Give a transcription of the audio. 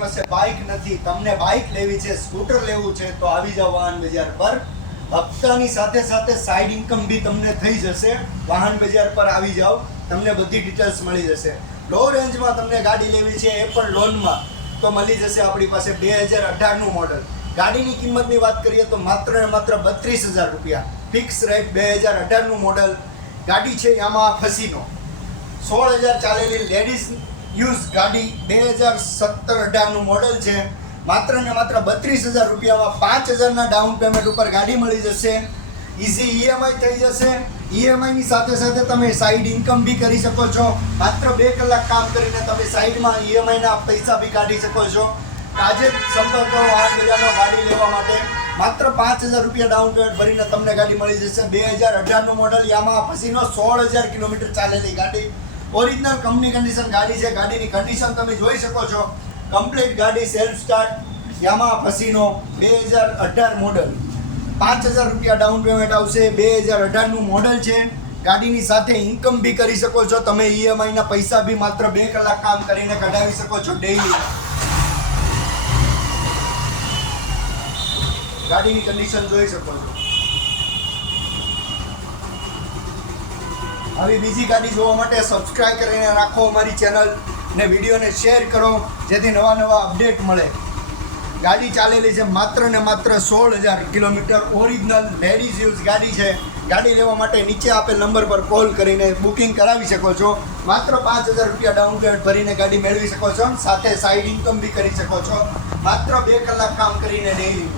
પાસે બાઇક નથી, તમને બાઇક લેવી છે, સ્કૂટર લેવું છે તો આવી જાઓ વાહન બજાર પર. હપ્તાની સાથે સાથે સાઈડ ઇન્કમ બી તમને થઈ જશે. વાહન બજાર પર આવી જાઓ, તમને બધી ડિટેલ્સ મળી જશે. લો રેન્જમાં તમને ગાડી લેવી છે એ પણ લોનમાં તો મળી જશે આપણી પાસે 2018નું મોડલ. ગાડીની કિંમતની વાત કરીએ તો માત્ર ને માત્ર 32,000 રૂપિયા ફિક્સ રેટ. 2018નું મોડલ ગાડી છે યામાહા ફસીનો. 16,000 ચાલેલી લેડીઝ યુઝ ગાડી 2017-18નું મોડલ છે. માત્ર ને માત્ર 32,000 રૂપિયામાં 5,000ના ડાઉન પેમેન્ટ ઉપર ગાડી મળી જશે. ઇઝી ઈએમઆઈ થઈ જશે. ઈએમઆઈની સાથે સાથે તમે સાઈડ ઇન્કમ બી કરી શકો છો. માત્ર 2 કલાક કામ કરીને તમે સાઈડમાં ઈએમઆઈના પૈસા બી કાઢી શકો છો. આજે જ સંપર્ક કરો વાહન બજારનો ગાડી લેવા માટે. માત્ર 5,000 રૂપિયા ડાઉન પેમેન્ટ ભરીને તમને ગાડી મળી જશે. 2018નું મોડલ યામાહા ફસીનો 16,000 કિલોમીટર ચાલેલી ગાડી. ઓરિજિનલ કંપની કન્ડિશન ગાડી છે. ગાડીની કન્ડિશન તમે જોઈ શકો છો. કમ્પ્લીટ ગાડી સેલ્ફ સ્ટાર્ટ યામાહા ફસીનો 2018 મોડલ. 5,000 રૂપિયા ડાઉન પેમેન્ટ આવશે. 2018નું મોડલ છે. ગાડીની સાથે ઇન્કમ બી કરી શકો છો તમે. ઈએમઆઈના પૈસા બી માત્ર 2 કલાક કામ કરીને કઢાવી શકો છો ડેઈલી. ગાડીની કન્ડિશન જોઈ શકો છો. આવી બીજી ગાડી જોવા માટે સબસ્ક્રાઇબ કરીને રાખો અમારી ચેનલ ને વિડીયોને શેર કરો જેથી નવા નવા અપડેટ મળે. ગાડી ચાલેલી છે માત્ર ને માત્ર 16,000 કિલોમીટર. ઓરિજિનલ લેડીઝ યુઝ ગાડી છે. ગાડી લેવા માટે નીચે આપેલ નંબર પર કોલ કરીને બુકિંગ કરાવી શકો છો. માત્ર 5,000 રૂપિયા ડાઉન પેમેન્ટ ભરીને ગાડી મેળવી શકો છો. સાથે સાઈડ ઇન્કમ બી કરી શકો છો માત્ર 2 કલાક કામ કરીને ડેઈલી.